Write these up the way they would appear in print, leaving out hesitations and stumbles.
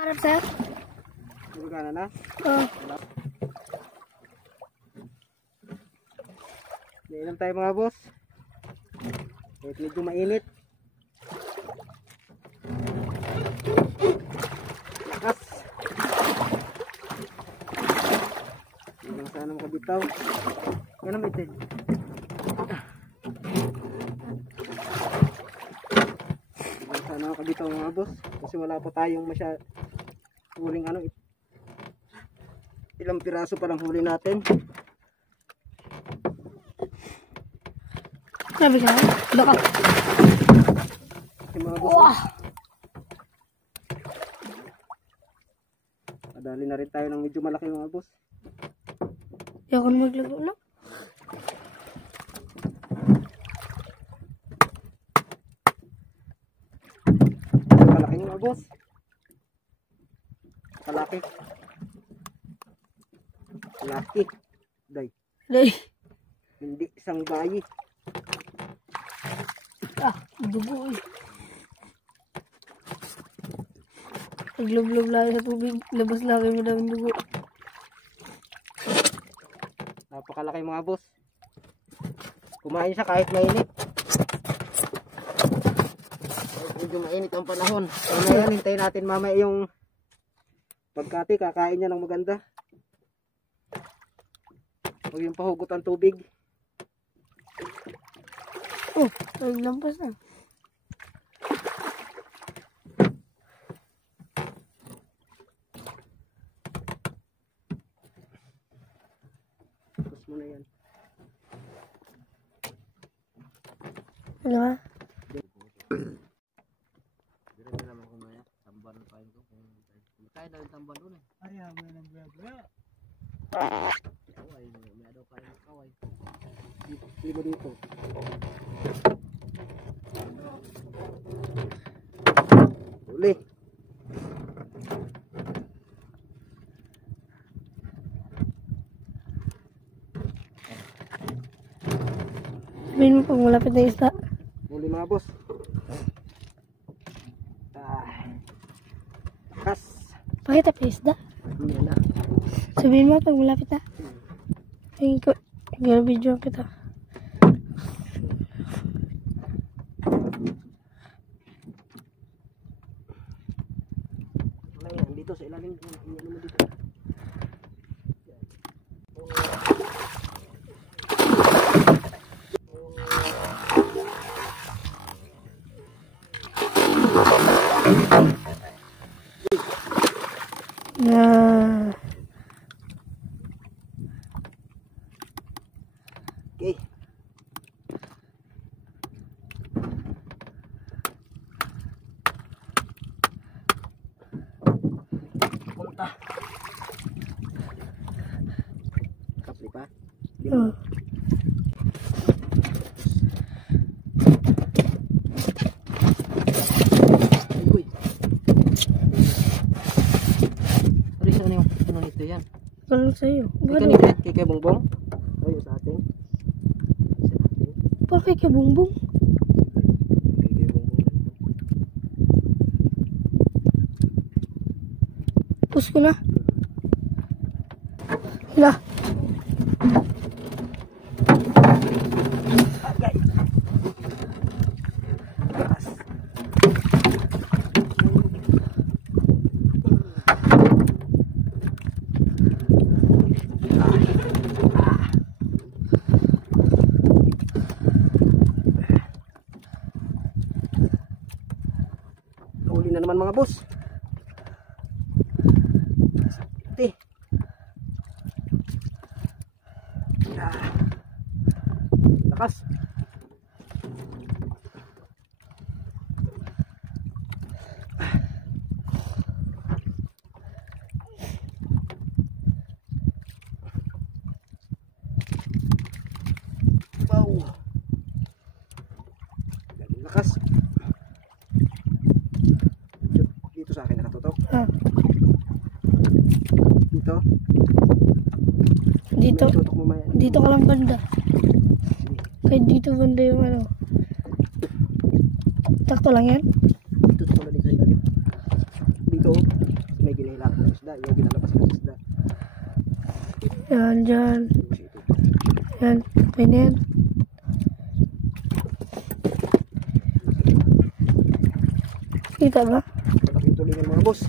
Harap sir. Gumagana na? Oo. Nainom tayo mga boss. Kahit medyo mainit. Lakas. Hindi lang sana makabitaw. Yan ang itin. Hindi lang sana makabitaw mga boss. Kasi wala pa tayong huling ano. Ilang piraso pa lang huli natin. Sabi ka? Baka. Yung mga boss. Madali na rin tayo ng medyo malaki mga boss. Ayaw ko na maglago na. Malaki mga boss. Kalaki. Laki. Day. Day. Hindi isang bayi. Dugo eh. Naglob-lob lang sa tubig. Labas lang kayo madaming dugo. Napakalaki mga boss. Kumain siya kahit mainit. Kahit medyo mainit ang panahon. So ngayon hintayin natin mamaya yung pagkati. Kakain niya ng maganda. Huwag yung pahugot ang tubig. Oh, naglampas na. Tapos mo na yan. Ano ba? Dire na naman kumaya. Tamban pa yun ko. Kaya na yung tamban doon eh. Ay, mo ng buya-buya. Kaway. May adaw pa yung kaway. Hindi mo dito. Uli. Sabihin mo pag malapit na isda. Uli mga boss. Lakas. Pakita pa isda. Yan na. Sabihin mo pag malapit na. Ay, video kita. Wala yan. Dito sa ilalim. Yan naman dito. Okay. Punta. Kapli pa. Oh. Uy. Ari sa ano nito yan? Ano sa'yo? Ika ni Brett kay Bongbong. Ayun sa atin. Bakit ka bumbong? Kay Bongbong. Pus ko na. Hala. Agay. Gas. Huli na naman mga boss. Ito. Lakas. Wow. Lakas. Dito sa akin nakatutok. Dito. Dito. Tutok mo maya. Dito ka lang banda. Kahit dito banda yung ano. Takto lang yan. Tutok mo na dito sa ilalim. Dito. hinihila ng isda, yung ginalabas ng isda. Yan, dyan. Yan, okay na yan. Kita ba? Malaking tulingan mga boss.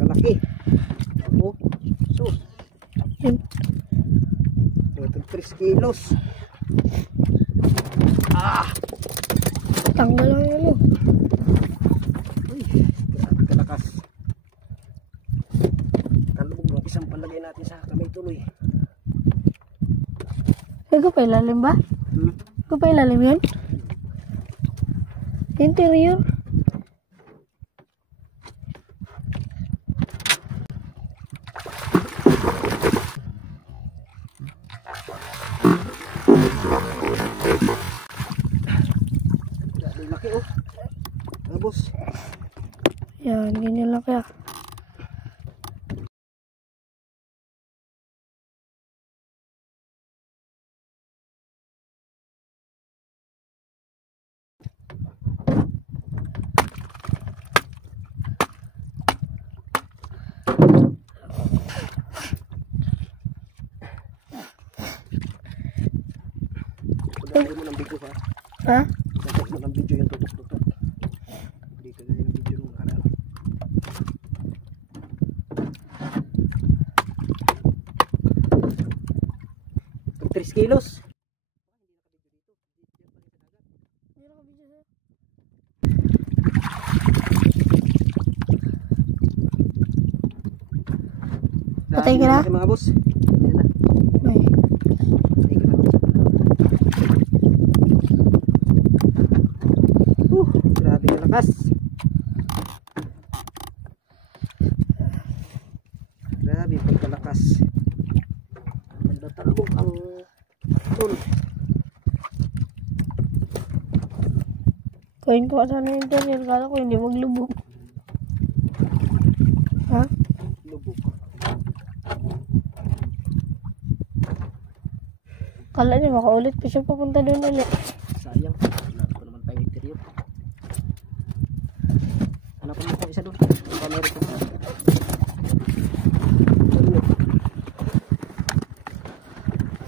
Kalaki. Oh, sus. Yan. 3 kilos. Tanggal lang yun. Uy, grabe kalakas. Kalubog ng isang palagay natin sa kamay tuloy. Ikaw pa ilalim ba? Ikaw pa ilalim yun? Interior? Grabe laki oh. Mga boss. Yan, ganyan lang kaya. Gagawin mo ng video ha. Ha? Gagawin mo ng video yung tutok-tutok. Hindi ka gawin ng video nung araw. Itong 3 kilos. Patay ka na? Mga boss. Ayan na. Ay. Patay ka na. Grabe yung lakas. Grabe yung pagkalakas. Magdatalbog ang tol. Kain ko sana yung interior. Kala ko hindi maglubog. Ha? Lubog. Kala niya makaulit pa siya papunta doon ulit. Sayang. Wala ko naman tayong interior. Hanapan mo ko isa doon. Ang kamera ko.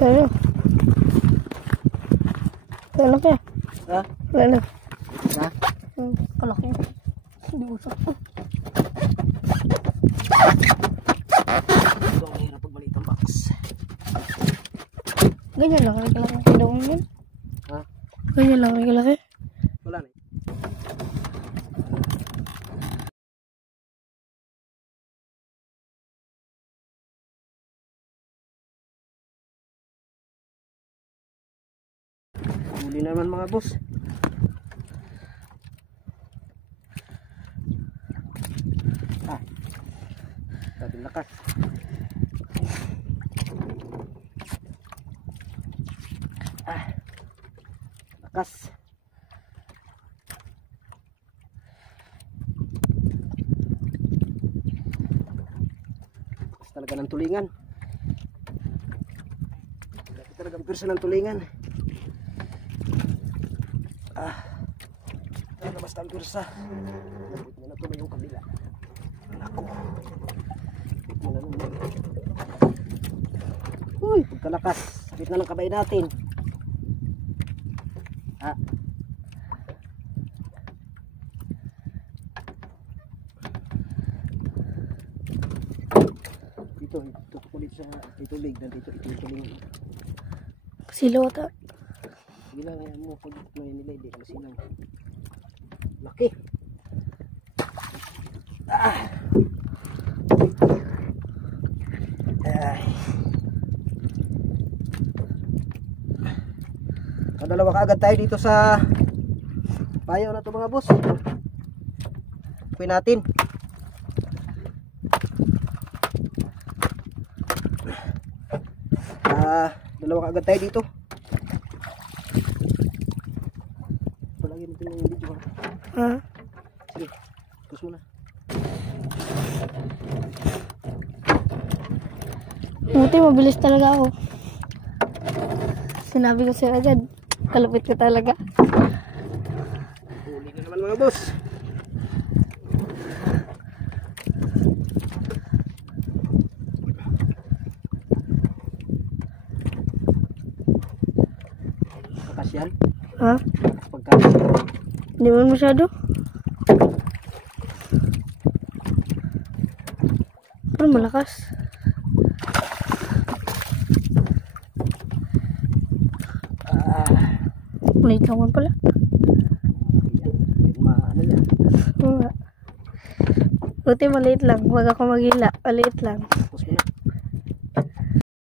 Ano? Wala ka. Ha? Wala na. Ha? Kalaki. Hindi usap. Ito ang mahirap pagbalik ang box. Ganyan lang kalaki. Hindi mo yun. Ha? Ganyan lang kalaki. Wala na. Huli naman mga boss. Sabi lakas. Lakas. Lakas talaga ng tulingan. Lakas talagang pirsa ng tulingan. Talaga basta ang pirsa. Labot mo na tuloy yung kabila. Ako. Uy, pagkalakas. Sakit na ng kabay natin. Ha? Dito, tutok ko dito sa titulig. Dito itutuling. Silaw ata. Sige lang, ayan mo. Pag may nilay, di ka silang. Laki. Kadalawa kaagad tayo dito sa payaw na to mga boss. Kuy natin. Dalawa kaagad tayo dito. Palagi natin yung video. Ha? Sige, push mo na. Buti mabilis talaga ako. Sinabi ko sa'yo agad. Kalapit ka talaga. Huli na naman mga boss. malakas yan. Ha? Pagka Hindi man masyado. Pero malakas. Maliit lang man pala. ano yan. Oo nga. Buti maliit lang. Huwag ako magila. Maliit lang.